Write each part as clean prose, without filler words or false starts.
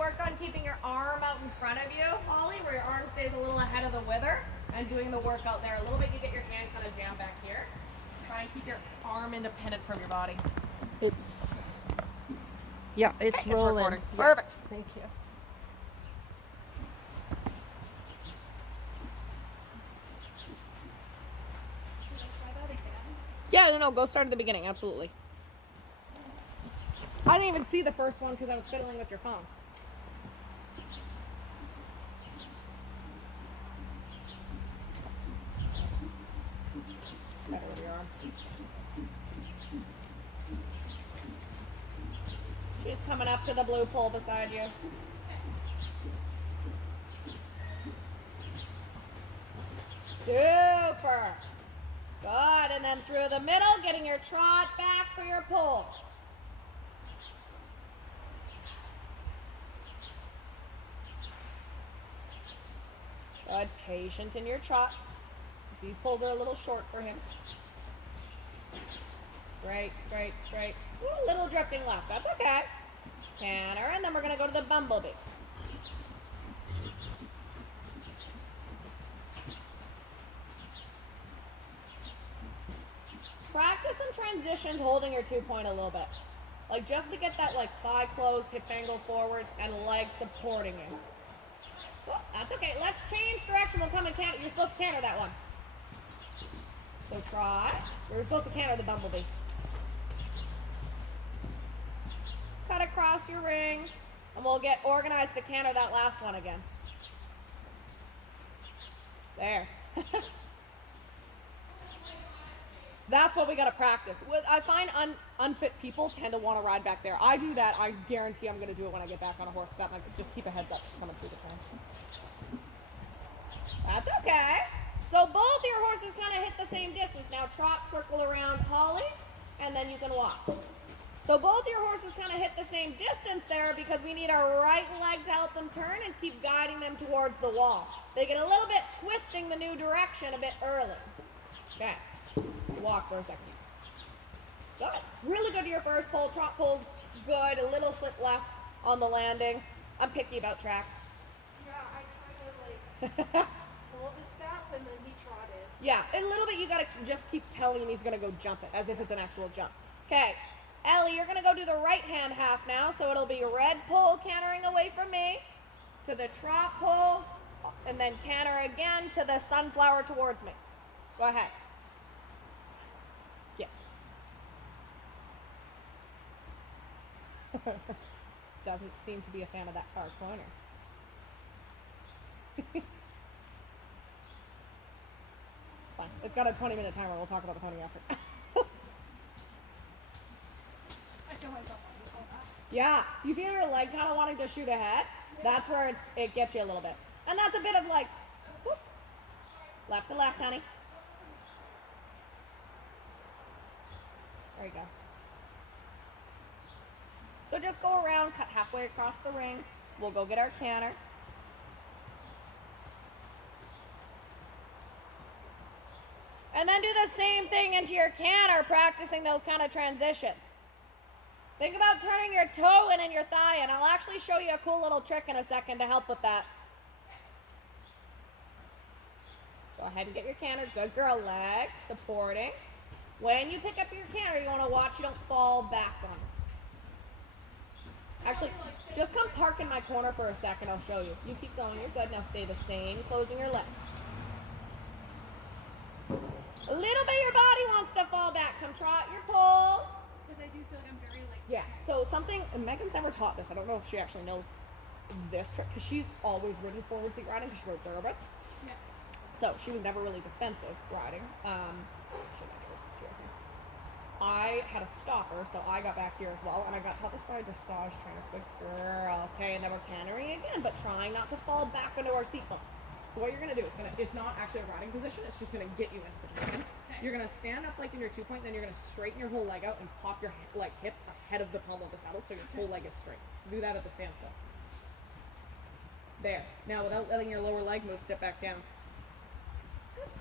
work on keeping your arm out in front of you, Holly, where your arm stays a little ahead of the wither, and doing the work out there a little bit. You get your hand kind of jammed back here. Try and keep your arm independent from your body. It's rolling. It's recording. Perfect. Thank you. Yeah, no, go start at the beginning, absolutely. I didn't even see the first one because I was fiddling with your phone. Better with your arm. She's coming up to the blue pole beside you. Super. Good, and then through the middle, getting your trot back for your pole. Good, patient in your trot. These poles are a little short for him. Straight, straight, straight. Ooh, a little drifting left, that's okay. Canter, and then we're gonna go to the bumblebee. Practice some transitions holding your 2-point a little bit. Like just to get that like thigh closed, hip angle forward, and leg supporting you. Well, that's okay. Let's change direction. We'll come and canter. You're supposed to canter that one. So try. You're supposed to canter the bumblebee. Just cut across your ring, and we'll get organized to canter that last one again. There. That's what we got to practice. I find unfit people tend to want to ride back there. I do that. I guarantee I'm going to do it when I get back on a horse. Just keep a heads up. Just coming through the turn. That's okay. So both your horses kind of hit the same distance. Now trot, circle around Holly, and then you can walk. So both your horses kind of hit the same distance there because we need our right leg to help them turn and keep guiding them towards the wall. They get a little bit twisting the new direction a bit early. Okay. Walk for a second. Good. Really good to your first pole. Trot pole's good. A little slip left on the landing. I'm picky about track. Yeah, I kind of like hold the step and then he trotted. Yeah, a little bit. You gotta just keep telling him he's gonna go jump it as if it's an actual jump. Okay, Ellie, you're gonna go do the right hand half now. So it'll be red pole cantering away from me to the trot poles, and then canter again to the sunflower towards me. Go ahead. Yes. Doesn't seem to be a fan of that far corner. It's fine. It's got a 20-minute timer. We'll talk about the pony after. I feel myself on that. Yeah. You feel your leg kind of wanting to shoot ahead? That's where it gets you a little bit. And that's a bit of like, whoop, left to left, honey. There you go. So just go around, cut halfway across the ring. We'll go get our canter. And then do the same thing into your canter, practicing those kind of transitions. Think about turning your toe in and your thigh in. I'll actually show you a cool little trick in a second to help with that. Go ahead and get your canter. Good girl, leg supporting. When you pick up your canter, you want to watch you don't fall back on it. Actually, just come park in my corner for a second. I'll show you. You keep going. You're good. Now stay the same, closing your leg. A little bit your body wants to fall back. Come trot your pole. Because I do feel like I'm very like... Yeah, so something, and Megan's never taught this. I don't know if she actually knows this trick, because she's always ridden forward seat riding, because she rode thoroughbred. Yeah. So she was never really defensive riding. I had a stopper, so I got back here as well, and I got taught this by a dressage trainer. Good girl. Okay, and then we're cantering again, but trying not to fall back into our seat bumps. So what you're gonna do, it's not actually a riding position, it's just gonna get you into the position. Okay. You're gonna stand up like in your 2-point, then you're gonna straighten your whole leg out and pop your like hips ahead of the pommel of the saddle so your whole leg is straight. Do that at the standstill. There. Now without letting your lower leg move, sit back down.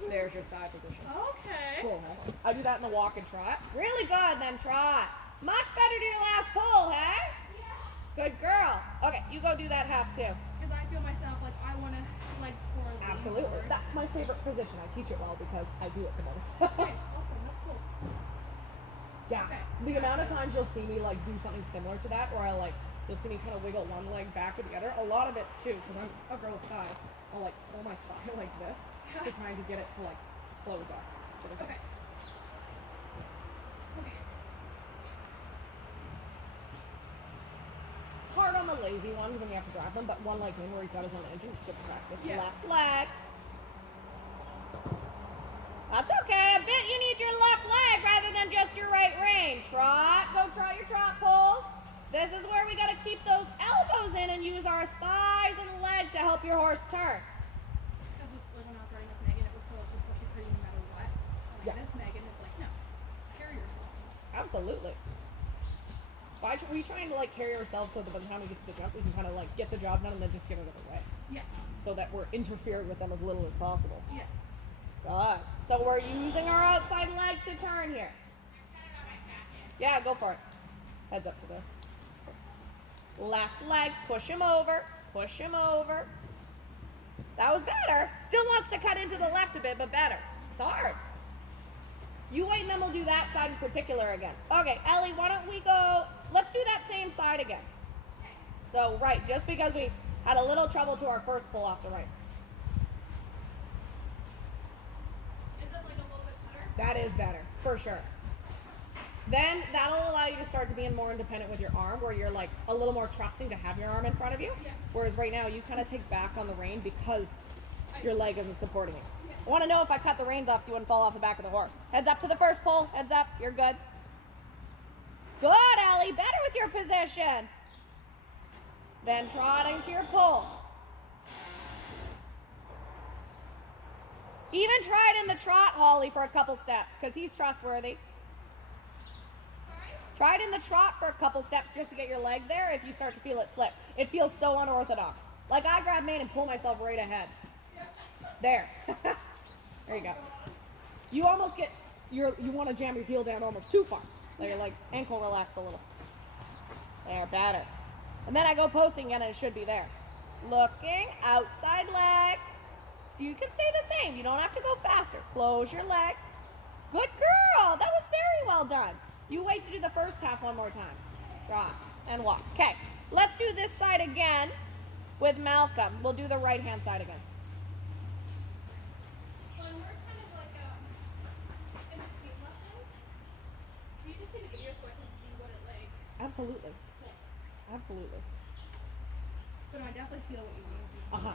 There's your thigh position. Okay. Cool, huh? I do that in the walk and trot. Really good, then trot. Much better to your last pull, hey? Yeah. Good girl. Okay, you go do that half too. Because I feel myself like I want to legs forward. lean Absolutely. forward. That's my favorite position. I teach it well because I do it the most. Okay, awesome. That's cool. Yeah. Okay. The amount of times you'll see me like do something similar to that, or you'll see me kind of wiggle one leg back with the other. A lot of it too, because I'm a girl with thighs. I'll like pull my thigh like this to trying to get it to like close up, sort of thing. Okay. Okay. Hard on the lazy ones when you have to drive them, but one like him where he's got his own engine, it's good practice. Yeah. Left leg. That's okay. A bit you need your left leg rather than just your right rein. Trot. Go trot your trot poles. This is where we got to keep those elbows in and use our thighs and leg to help your horse turn. Because like when I was riding with Megan, it was so to push you pretty no matter what. Like Yeah. this Megan is like, no, carry yourself. Absolutely. We try and like carry ourselves so that by the time we get to the jump, we can kind of like get the job done and then just get it out of the way, Yeah. so that we're interfering with them as little as possible. Yeah. Good. So we're using our outside leg to turn here. Yeah, go for it. Heads up to the left leg. Push him over. Push him over. That was better. Still wants to cut into the left a bit, but better. It's hard. You wait and then we'll do that side in particular again. Okay, Ellie, why don't we go, let's do that same side again. So right, just because we had a little trouble to our first pull off the right. Is it like a little bit better? That is better, for sure. Then that'll allow you to start to be more independent with your arm, where you're like a little more trusting to have your arm in front of you. Yeah. Whereas right now you kind of take back on the rein because your leg isn't supporting it. I want to know if I cut the reins off, you wouldn't fall off the back of the horse. Heads up to the first pull. Heads up. You're good. Good, Ellie. Better with your position. Then trotting to your pull. Even try it in the trot, Holly, for a couple steps, because he's trustworthy. Try it in the trot for a couple steps just to get your leg there if you start to feel it slip. It feels so unorthodox. Like I grab mane and pull myself right ahead. There. There you go. You almost get, you want to jam your heel down almost too far. Let your like ankle relax a little. There, better. And then I go posting again and it should be there. Looking, outside leg. So you can stay the same. You don't have to go faster. Close your leg. Good girl. That was very well done. You wait to do the first half one more time. Drop and walk. Okay, let's do this side again with Malcolm. We'll do the right hand side again. When we're kind of like in between lessons, can you just take a video so I can see what it like? Absolutely. Absolutely. But I definitely feel what you mean. Uh-huh.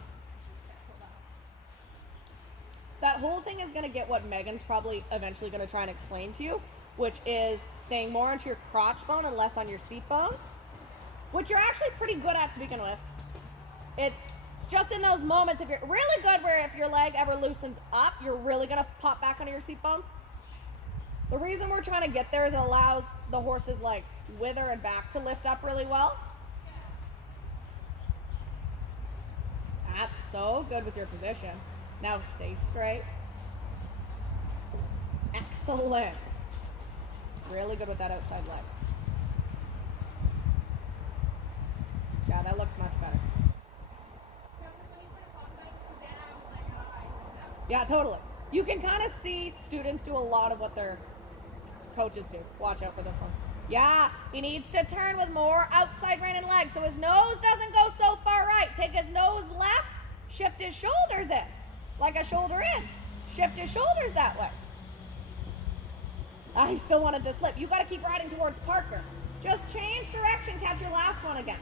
That whole thing is going to get what Megan's probably eventually going to try and explain to you, which is staying more onto your crotch bone and less on your seat bones, which you're actually pretty good at to begin with. It's just in those moments, if you're really good where if your leg ever loosens up, you're really going to pop back onto your seat bones. The reason we're trying to get there is it allows the horse's like wither and back to lift up really well. That's so good with your position. Now stay straight. Excellent. Really good with that outside leg. Yeah, that looks much better. Yeah, totally. You can kind of see students do a lot of what their coaches do. Watch out for this one. Yeah, he needs to turn with more outside rein and leg so his nose doesn't go so far right. Take his nose left, shift his shoulders in. Like a shoulder in. Shift his shoulders that way. I still wanted to slip. You got to keep riding towards Parker. Just change direction, catch your last one again.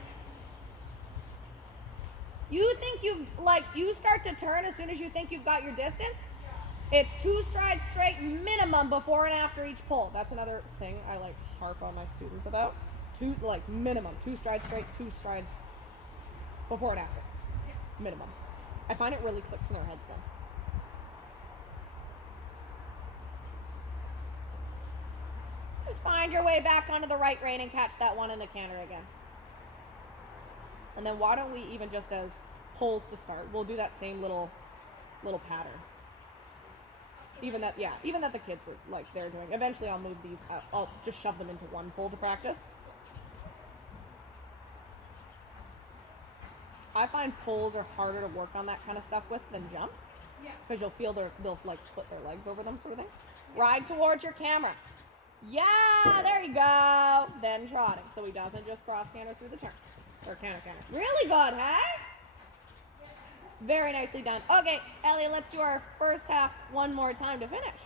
You think you start to turn as soon as you think you've got your distance. It's 2 strides straight minimum before and after each pull. That's another thing I like harp on my students about. Minimum 2 strides straight, 2 strides before and after. Minimum. I find it really clicks in their heads then. Just find your way back onto the right rein and catch that one in the canter again. And then why don't we even just as pulls to start, we'll do that same little pattern. Even that the kids were like they're doing. Eventually I'll move these out. I'll just shove them into one pull to practice. I find poles are harder to work on that kind of stuff with than jumps. Yeah. Because you'll feel they'll like split their legs over them, sort of thing. Ride towards your camera. Yeah, there you go. Then trotting, so he doesn't just cross canter through the turn. Or canter. Really good, hey? Very nicely done. Okay, Ellie, let's do our first half one more time to finish.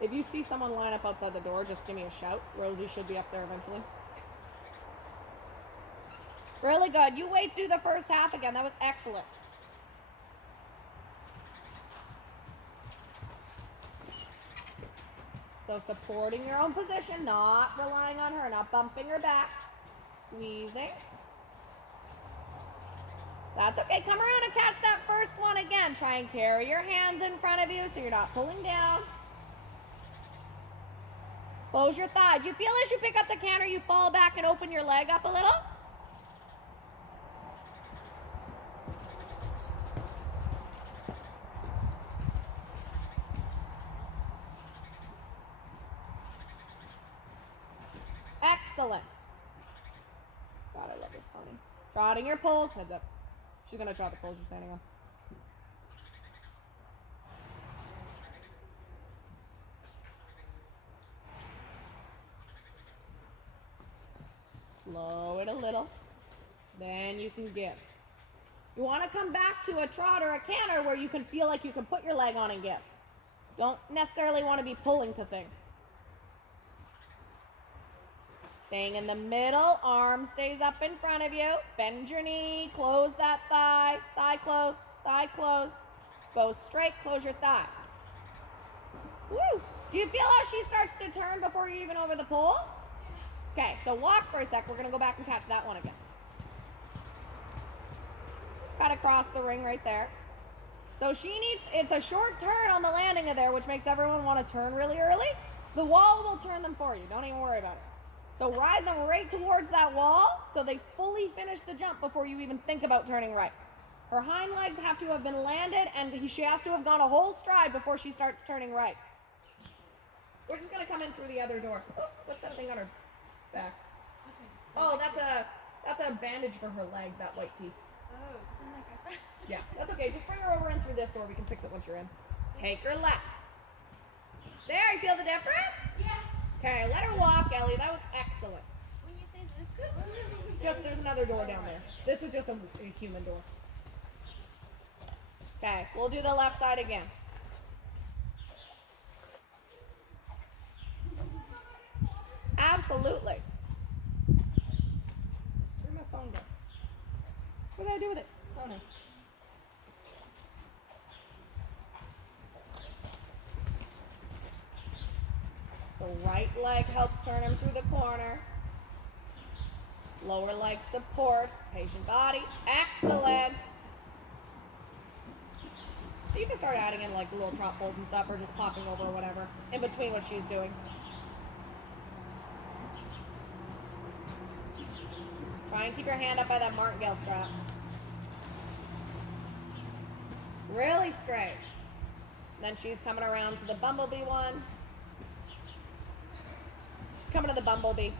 If you see someone line up outside the door, just give me a shout. Rosie should be up there eventually. Really good. You wait to do the first half again. That was excellent. So supporting your own position, not relying on her, not bumping her back. Squeezing. That's okay. Come around and catch that first one again. Try and carry your hands in front of you so you're not pulling down. Close your thigh. Do you feel as you pick up the canter, you fall back and open your leg up a little? Excellent. God, I love this pony. Trotting your poles. Heads up. She's going to trot the poles you're standing on. Slow it a little. Then you can give. You want to come back to a trot or a canter where you can feel like you can put your leg on and give. Don't necessarily want to be pulling to things. Staying in the middle, arm stays up in front of you. Bend your knee, close that thigh. Thigh close, thigh close. Go straight, close your thigh. Woo! Do you feel how she starts to turn before you're even over the pole? Okay, so walk for a sec. We're going to go back and catch that one again. Just cut across the ring right there. So it's a short turn on the landing of there, which makes everyone want to turn really early. The wall will turn them for you. Don't even worry about it. So ride them right towards that wall so they fully finish the jump before you even think about turning right. Her hind legs have to have been landed and she has to have gone a whole stride before she starts turning right. We're just going to come in through the other door. Oh, what's that thing on her back? Oh, that's a bandage for her leg, that white piece. Oh, didn't like that. Yeah, that's okay. Just bring her over in through this door. We can fix it once you're in. Take her left. There, you feel the difference? Yeah. Okay, let her walk, Ellie. That was excellent. When you say this good, There's another door down there. This is just a human door. Okay, we'll do the left side again. Absolutely. Where'd my phone go? What did I do with it? Oh no. The right leg helps turn him through the corner. Lower leg supports, patient body. Excellent. So you can start adding in like little trot poles and stuff or just popping over or whatever in between what she's doing. Try and keep your hand up by that martingale strap. Really straight. Then she's coming around to the bumblebee one. She's coming to the bumblebee.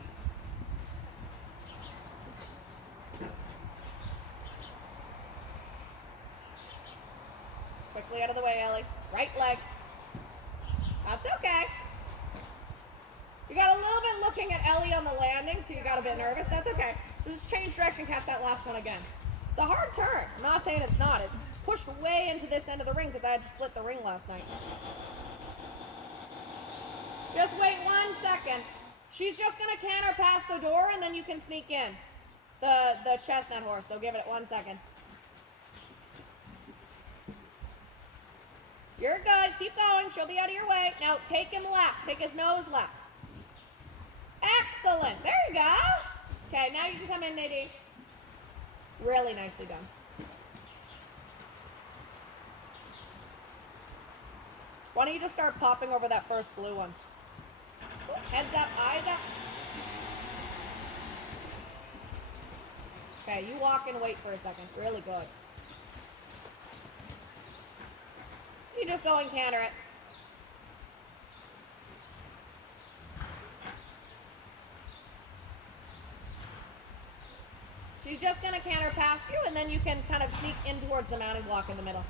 Quickly out of the way, Ellie. Right leg. That's okay. You got a little bit looking at Ellie on the landing, so you got a bit nervous. That's okay. Just change direction, catch that last one again. It's a hard turn. I'm not saying it's not. It's pushed way into this end of the ring because I had to split the ring last night. Just wait 1 second. She's just going to canter past the door and then you can sneak in. The chestnut horse, so give it 1 second. You're good. Keep going. She'll be out of your way. Now take him left. Take his nose left. Excellent. There you go. Okay, now you can come in, Nadine. Really nicely done. Why don't you just start popping over that first blue one? Heads up, eyes up. Okay, you walk and wait for a second. Really good. You just go and canter it. She's just gonna canter past you, and then you can kind of sneak in towards the mounting block in the middle.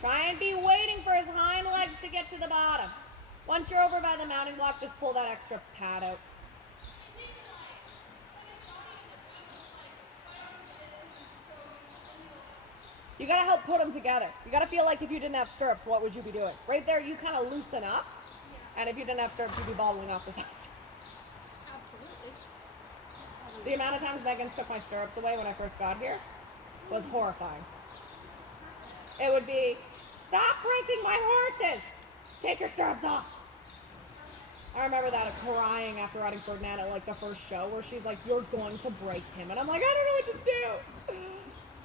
Try and be waiting for his hind legs to get to the bottom. Once you're over by the mounting block, just pull that extra pad out. You gotta help put them together. You gotta feel like if you didn't have stirrups, what would you be doing? Right there, you kind of loosen up. And if you didn't have stirrups, you'd be bobbling off the side. Absolutely. The amount of times Megan took my stirrups away when I first got here was horrifying. It would be, stop breaking my horses! Take your stirrups off! I remember that crying after riding Ferdinand at like the first show where she's like, you're going to break him. And I'm like, I don't know what to do.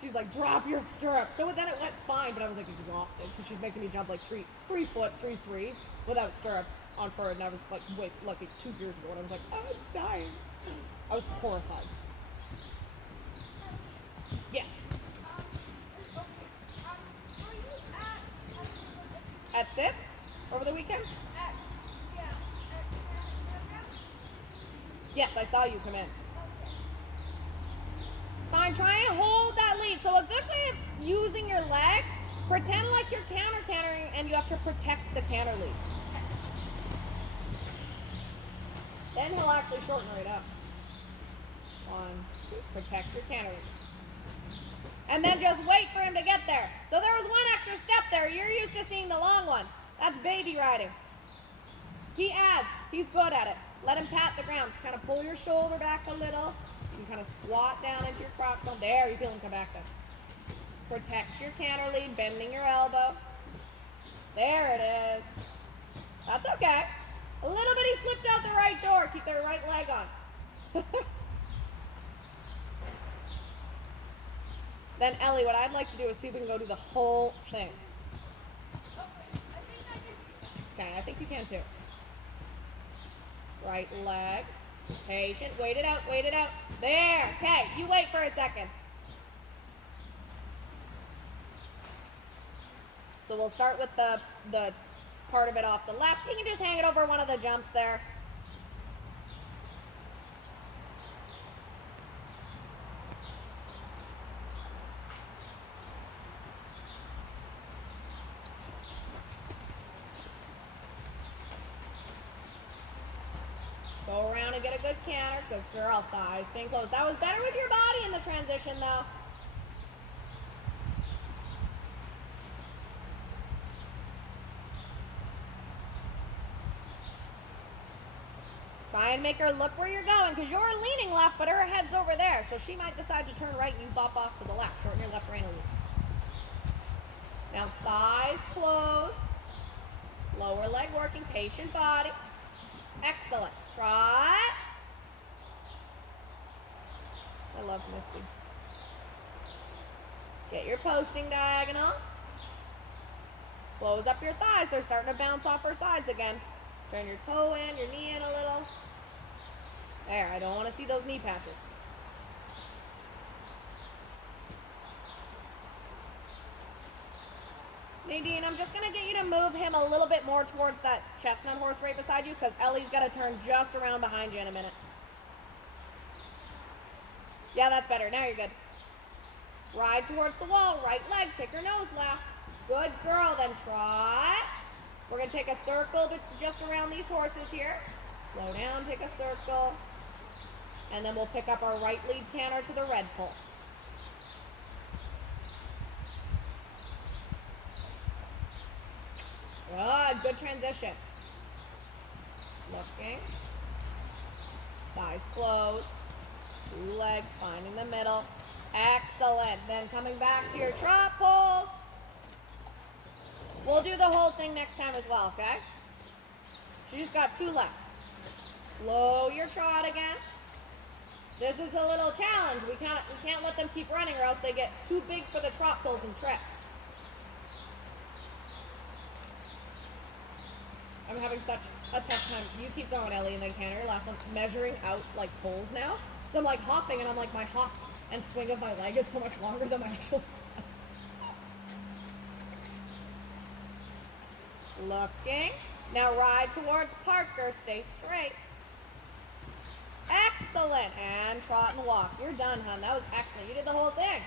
She's like, drop your stirrups. So then it went fine, but I was like exhausted because she's making me jump like 3 foot, 3 without stirrups on Ferd. And I was like, wait, like 2 years ago. And I was like, I'm dying. I was horrified. Yes. Were you At Sits over the weekend? Yes, I saw you come in. It's fine. Try and hold that lead. So a good way of using your leg, pretend like you're cantering and you have to protect the canter lead. Then he'll actually shorten right up. 1, 2, protect your canter lead. And then just wait for him to get there. So there was one extra step there. You're used to seeing the long one. That's baby riding. He adds. He's good at it. Let him pat the ground. Kind of pull your shoulder back a little. You can kind of squat down into your croc bone. There, you feel him come back then. Protect your canter lead, bending your elbow. There it is. That's okay. A little bit he slipped out the right door. Keep their right leg on. Then Ellie, what I'd like to do is see if we can go do the whole thing. Okay, I think you can too. Right leg. Patient. Wait it out. Wait it out. There. Okay, you wait for a second. So we'll start with the part of it off the left. You can just hang it over one of the jumps there. Go around and get a good canter. Good girl, thighs staying close. That was better with your body in the transition though. Try and make her look where you're going because you're leaning left, but her head's over there. So she might decide to turn right and you bop off to the left. Shorten your left rein a little. Now thighs closed. Lower leg working. Patient body. Excellent. Try. I love Misty. Get your posting diagonal. Close up your thighs. They're starting to bounce off her sides again. Turn your toe in, your knee in a little. There, I don't want to see those knee patches. Nadine, I'm just going to get you to move him a little bit more towards that chestnut horse right beside you because Ellie's got to turn just around behind you in a minute. Yeah, that's better. Now you're good. Ride towards the wall. Right leg. Take your nose left. Good girl. Then try. We're going to take a circle just around these horses here. Slow down. Take a circle. And then we'll pick up our right lead canter to the red pole. Good. Good transition. Looking. Thighs closed. 2 legs, finding the middle. Excellent. Then coming back to your trot poles. We'll do the whole thing next time as well, okay? She just got 2 left. Slow your trot again. This is a little challenge. We can't let them keep running or else they get too big for the trot poles and trip. I'm having such a tough time. You keep going, Ellie, and then canter. Last one, measuring out like poles now. So I'm like hopping, and I'm like my hop and swing of my leg is so much longer than my actual step. Looking. Now ride towards Parker. Stay straight. Excellent. And trot and walk. You're done, hon. That was excellent. You did the whole thing.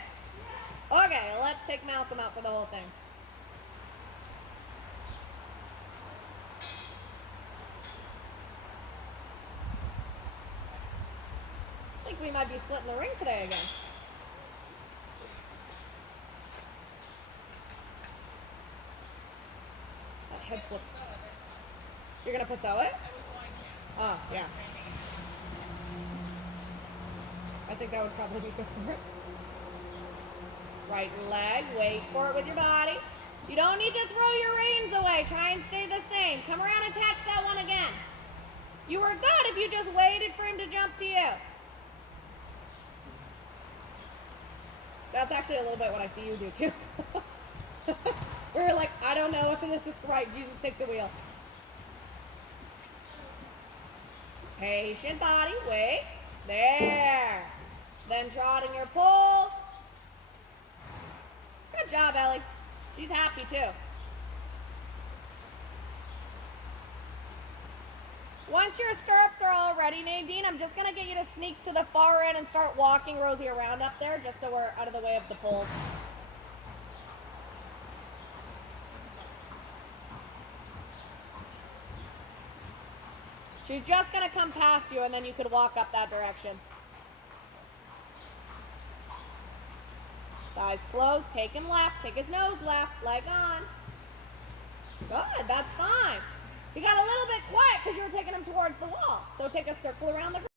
Okay, let's take Malcolm out for the whole thing. I think we might be splitting the ring today again. That head flip. You're gonna Paso it? Oh, yeah. I think that would probably be good for it. Right leg, wait for it with your body. You don't need to throw your reins away. Try and stay the same. Come around and catch that one again. You were good if you just waited for him to jump to you. That's actually a little bit what I see you do too. We're like, I don't know if this is right. Jesus, take the wheel. Patient body, wait. There. Then trotting your poles. Good job, Ellie. She's happy too. Once your stirrups are all ready, Nadine, I'm just gonna get you to sneak to the far end and start walking Rosie around up there, just so we're out of the way of the poles. She's just gonna come past you and then you could walk up that direction. Thighs closed, take him left, take his nose left, leg on. Good, that's fine. You got a little bit quiet because you were taking him towards the wall. So take a circle around the